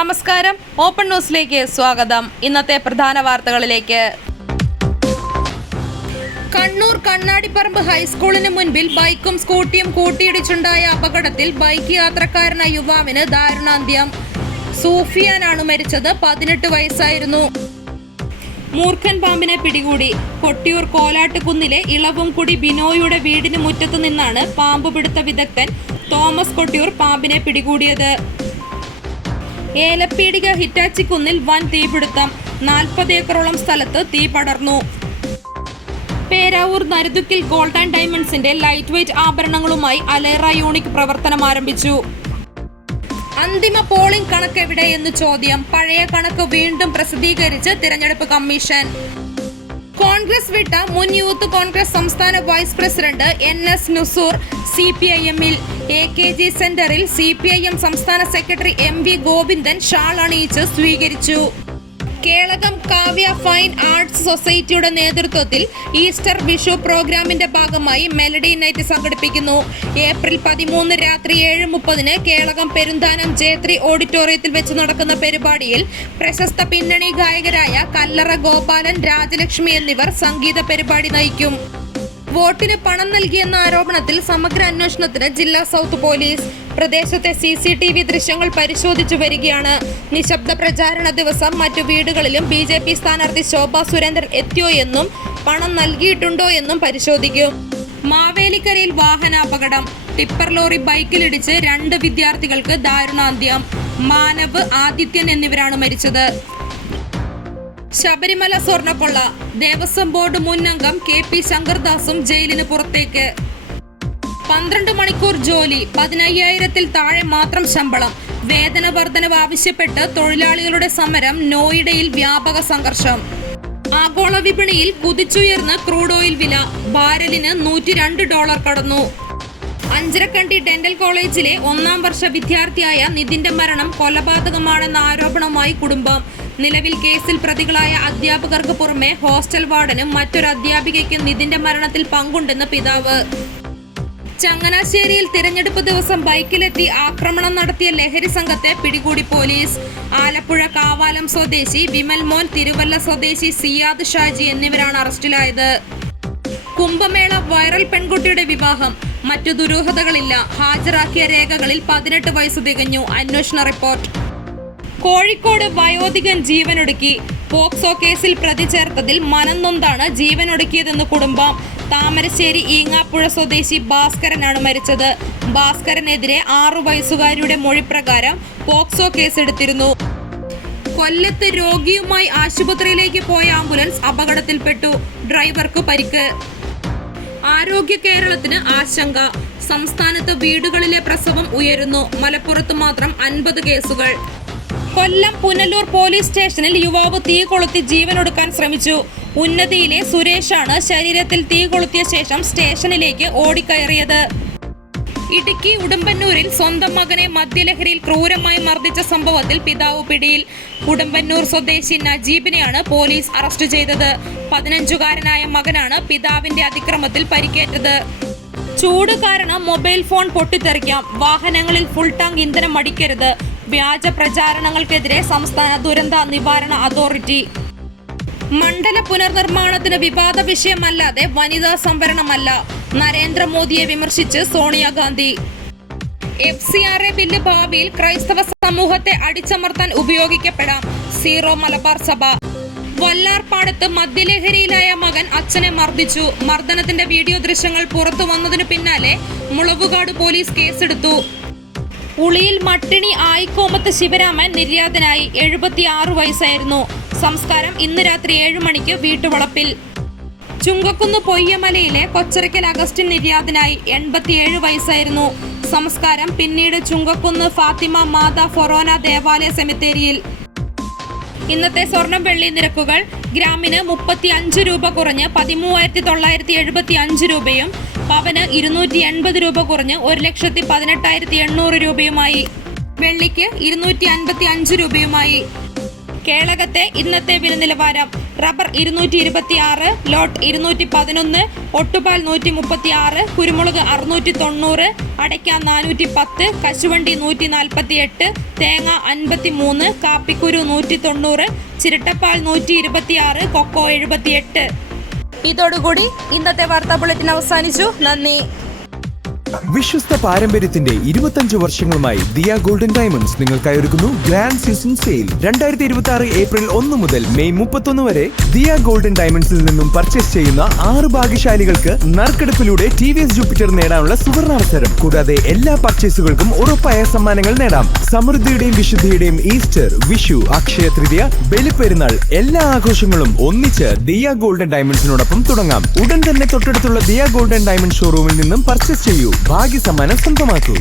നമസ്കാരം, ഓപ്പൺ ന്യൂസിലേക്ക് സ്വാഗതം. ഇന്നത്തെ പ്രധാന വാർത്തകളിലേക്ക്. കണ്ണൂർ കണ്ണാടിപ്പറമ്പ് ഹൈസ്കൂളിന് മുൻപിൽ ബൈക്കും സ്കൂട്ടിയും കൂട്ടിയിടിച്ചുണ്ടായ അപകടത്തിൽ ബൈക്ക് യാത്രക്കാരനായ യുവാവിന് ദാരുണാന്ത്യം. സൂഫിയാനാണ് മരിച്ചത്. 18 വയസ്സായിരുന്നു. മൂർഖൻ പാമ്പിനെ പിടികൂടി. കൊട്ടിയൂർ കോലാട്ടുകുന്നിലെ ഇളവുംകുടി ബിനോയുടെ വീടിന് മുറ്റത്തു നിന്നാണ് പാമ്പ് പിടുത്ത വിദഗ്ധൻ തോമസ് കൊട്ടിയൂർ പാമ്പിനെ പിടികൂടിയത്. ഏലപ്പീടിക ഹിറ്റാച്ചിക്കുന്നിൽ വൻ തീപിടുത്തം. 40 ഏക്കറോളം സ്ഥലത്ത് തീ പടർന്നു. പേരാവൂർ നരുതുക്കിൽ ഗോൾഡ് ആൻഡ് ഡയമണ്ട്സിന്റെ ലൈറ്റ് വെയ്റ്റ് ആഭരണങ്ങളുമായി അലേറ യൂണിക് പ്രവർത്തനം ആരംഭിച്ചു. അന്തിമ പോളിംഗ് കണക്ക് എവിടെയെന്ന് ചോദ്യം. പഴയ കണക്ക് വീണ്ടും പ്രസിദ്ധീകരിച്ച് തിരഞ്ഞെടുപ്പ് കമ്മീഷൻ. കോൺഗ്രസ് വിട്ട മുൻ യൂത്ത് കോൺഗ്രസ് സംസ്ഥാന വൈസ് പ്രസിഡന്റ് NS നുസൂർ CPIM-ൽ. AKG സെന്ററിൽ CPIM സംസ്ഥാന സെക്രട്ടറി MV ഗോവിന്ദൻ ഷാൾ അണിയിച്ച് സ്വീകരിച്ചു. കേളകം കാവ്യ ഫൈൻ ആർട്സ് സൊസൈറ്റിയുടെ നേതൃത്വത്തിൽ ഈസ്റ്റർ വിഷു പ്രോഗ്രാമിന്റെ ഭാഗമായി മെലഡി നൈറ്റ് സംഘടിപ്പിക്കുന്നു. ഏപ്രിൽ 13 രാത്രി 7:30 കേളകം പെരുന്താനം J3 ഓഡിറ്റോറിയത്തിൽ വെച്ച് നടക്കുന്ന പരിപാടിയിൽ പ്രശസ്ത പിന്നണി ഗായകരായ കല്ലറ ഗോപാലൻ, രാജലക്ഷ്മി എന്നിവർ സംഗീത പരിപാടി നയിക്കും. വോട്ടിന് പണം നൽകിയെന്ന ആരോപണത്തിൽ സമഗ്ര അന്വേഷണത്തിന് ജില്ലാ സൗത്ത് പോലീസ്. പ്രദേശത്തെ CCTV ദൃശ്യങ്ങൾ പരിശോധിച്ചു വരികയാണ്. നിശബ്ദ പ്രചാരണ ദിവസം മറ്റു വീടുകളിലും BJP സ്ഥാനാർത്ഥി ശോഭ സുരേന്ദ്രൻ എത്തിയോ എന്നും പണം നൽകിയിട്ടുണ്ടോ എന്നും പരിശോധിക്കും. മാവേലിക്കരയിൽ വാഹനാപകടം. ടിപ്പർ ലോറി ബൈക്കിലിടിച്ച് 2 വിദ്യാർത്ഥികൾക്ക് ദാരുണാന്ത്യം. മാനവ്, ആദിത്യൻ എന്നിവരാണ് മരിച്ചത്. ശബരിമല സ്വർണ്ണക്കൊള്ള. ദേവസ്വം ബോർഡ് മുൻ അംഗം KP ശങ്കർദാസും ജയിലിന് പുറത്തേക്ക്. 12 മണിക്കൂർ ജോലി, 15,000-ൽ താഴെ മാത്രം ശമ്പളം. വേതന വർധനവ് ആവശ്യപ്പെട്ട് തൊഴിലാളികളുടെ സമരം. നോയിഡയിൽ വ്യാപക സംഘർഷം. ആഗോള വിപണിയിൽ കുതിച്ചുയർന്ന ക്രൂഡ് ഓയിൽ വില. ബാരലിന് $102 കടന്നു. അഞ്ചരക്കണ്ടി ഡെന്റൽ കോളേജിലെ 1-ാം വർഷ വിദ്യാർത്ഥിയായ നിതിന്റെ മരണം കൊലപാതകമാണെന്ന ആരോപണവുമായി കുടുംബം. നിലവിൽ കേസിൽ പ്രതികളായ അധ്യാപകർക്ക് പുറമെ ഹോസ്റ്റൽ വാർഡനും മറ്റൊരു അധ്യാപികയ്ക്കും നിതിന്റെ മരണത്തിൽ പങ്കുണ്ടെന്ന് പിതാവ്. ചങ്ങനാശ്ശേരിയിൽ തിരഞ്ഞെടുപ്പ് ദിവസം ബൈക്കിലെത്തി ആക്രമണം നടത്തിയ ലഹരി സംഘത്തെ പിടികൂടി പോലീസ്. ആലപ്പുഴ കാവാലം സ്വദേശി വിമൽ മോൻ, തിരുവല്ല സ്വദേശി സിയാദ് ഷാജി എന്നിവരാണ് അറസ്റ്റിലായത്. കുംഭമേള വൈറൽ പെൺകുട്ടിയുടെ വിവാഹം. മറ്റു ദുരൂഹതകളില്ല. ഹാജരാക്കിയ രേഖകളിൽ 18 വയസ്സ് തികഞ്ഞു. അന്വേഷണ റിപ്പോർട്ട്. കോഴിക്കോട് വയോധികൻ ജീവനൊടുക്കി. പോക്സോ കേസിൽ പ്രതി ചേർത്തതിൽ മനംനൊന്താണ് ജീവനൊടുക്കിയതെന്ന് കുടുംബം. താമരശ്ശേരി ഈങ്ങാപ്പുഴ സ്വദേശി ഭാസ്കരനാണ് മരിച്ചത്. ഭാസ്കരനെതിരെ 6 വയസ്സുകാരിയുടെ മൊഴിപ്രകാരം പോക്സോ കേസെടുത്തിരുന്നു. കൊല്ലത്ത് രോഗിയുമായി ആശുപത്രിയിലേക്ക് പോയ ആംബുലൻസ് അപകടത്തിൽപ്പെട്ടു. ഡ്രൈവർക്ക് പരിക്ക്. ആരോഗ്യ കേരളത്തിന് ആശങ്ക. സംസ്ഥാനത്ത് വീടുകളിലെ പ്രസവം ഉയരുന്നു. മലപ്പുറത്ത് മാത്രം 50 കേസുകൾ. കൊല്ലം പുനലൂർ പോലീസ് സ്റ്റേഷനിൽ യുവാവ് തീ കൊളുത്തി ജീവനൊടുക്കാൻ ശ്രമിച്ചു. ഉന്നതിയിലെ സുരേഷാണ് ശരീരത്തിൽ തീ കൊളുത്തിയ ശേഷം സ്റ്റേഷനിലേക്ക് ഓടിക്കയറിയത്. ഇടുക്കി ഉടുമ്പന്നൂരിൽ സ്വന്തം മകനെ മദ്യലഹരിയിൽ ക്രൂരമായി മർദ്ദിച്ച സംഭവത്തിൽ പിതാവ് പിടിയിൽ. ഉടുമ്പന്നൂർ സ്വദേശി നജീബിനെയാണ് പോലീസ് അറസ്റ്റ് ചെയ്തത്. 15-കാരനായ മകനാണ് പിതാവിന്റെ അതിക്രമത്തിൽ പരിക്കേറ്റത്. ചൂട് കാരണം മൊബൈൽ ഫോൺ പൊട്ടിത്തെറിക്കാം. വാഹനങ്ങളിൽ ഫുൾ ടാങ്ക് ഇന്ധനം അടിക്കരുത്. വ്യാജ പ്രചാരണങ്ങൾക്കെതിരെ സംസ്ഥാന ദുരന്ത നിവാരണ അതോറിറ്റി. മണ്ഡല പുനർനിർമ്മാണത്തിന് വിവാദ വിഷയമല്ലാതെ വനിതാ സംവരണമല്ല. നരേന്ദ്രമോദിയെ വിമർശിച്ച് സോണിയാഗാന്ധി. FCRA ബില്ല് ഭാവിയിൽ ക്രൈസ്തവ സമൂഹത്തെ അടിച്ചമർത്താൻ ഉപയോഗിക്കപ്പെടാം. സീറോ മലബാർ സഭ. വല്ലാർപാടത്ത് മദ്യലഹരിയിലായ മകൻ അച്ഛനെ മർദ്ദിച്ചു. മർദ്ദനത്തിന്റെ വീഡിയോ ദൃശ്യങ്ങൾ പുറത്തു വന്നതിനു പിന്നാലെ മുളവുകാട് പോലീസ് കേസെടുത്തു. ഉളിയിൽ മട്ടിണി ആയിക്കോമത്ത് ശിവരാമൻ നിര്യാതനായി. 76 വയസ്സായിരുന്നു. സംസ്കാരം ഇന്ന് രാത്രി 7 മണിക്ക് വീട്ടുവളപ്പിൽ. ചുങ്കക്കുന്ന് പൊയ്യമലയിലെ കൊച്ചറയ്ക്കൽ അഗസ്റ്റിൻ നിര്യാതനായി. 87 വയസ്സായിരുന്നു. സംസ്കാരം പിന്നീട് ചുങ്കക്കുന്ന് ഫാത്തിമ മാതാ ഫൊറോന ദേവാലയ സെമിത്തേരിയിൽ. ഇന്നത്തെ സ്വർണം വെള്ളി നിരക്കുകൾ. ഗ്രാമിന് 35 രൂപ കുറഞ്ഞ് 13,975 രൂപയും പവന് 280 രൂപ കുറഞ്ഞ് 1,18,800 രൂപയുമായി. വെള്ളിക്ക് 255 രൂപയുമായി. കേളകത്തെ ഇന്നത്തെ വില നിലവാരം. റബ്ബർ 226, ലോട്ട് 211, ഒട്ടുപാൽ 136, കുരുമുളക് 690, അടയ്ക്ക 410, കശുവണ്ടി 148, തേങ്ങ 53, കാപ്പിക്കുരു 190, ചിരട്ടപ്പാൽ 126, കൊക്കോ 78. ഇതോടുകൂടി ഇന്നത്തെ വാർത്താ ബുള്ളറ്റിൻ അവസാനിച്ചു. നന്ദി. വിശ്വസ്ത പാരമ്പര്യത്തിന്റെ 25 വർഷങ്ങളുമായി ദിയ ഗോൾഡൻ ഡയമണ്ട്സ് നിങ്ങൾക്കായി ഒരുക്കുന്നു ഗ്രാൻഡ് സീസൺ സെയിൽ. 2026 ഏപ്രിൽ 1 മുതൽ മെയ് 31 വരെ ദിയ ഗോൾഡൻ ഡയമണ്ട്സിൽ നിന്നും പർച്ചേസ് ചെയ്യുന്ന 6 ഭാഗ്യശാലികൾക്ക് നറുക്കെടുപ്പിലൂടെ TVS ജൂപ്പിറ്റർ നേടാനുള്ള സുവർണാവസരം. കൂടാതെ എല്ലാ പർച്ചേസുകൾക്കും ഉറപ്പായ സമ്മാനങ്ങൾ നേടാം. സമൃദ്ധിയുടെയും വിശുദ്ധിയുടെയും ഈസ്റ്റർ, വിഷു, അക്ഷയ തൃതീയ, ബലിപ്പെരുന്നാൾ എല്ലാ ആഘോഷങ്ങളും ഒന്നിച്ച് ദിയ ഗോൾഡൻ ഡയമണ്ട്സിനോടൊപ്പം തുടങ്ങാം. ഉടൻ തന്നെ തൊട്ടടുത്തുള്ള ദിയ ഗോൾഡൻ ഡയമണ്ട് ഷോറൂമിൽ നിന്നും പർച്ചേസ് ചെയ്യൂ. ഭാഗ്യ സമ്മാനം സ്വന്തമാക്കൂ.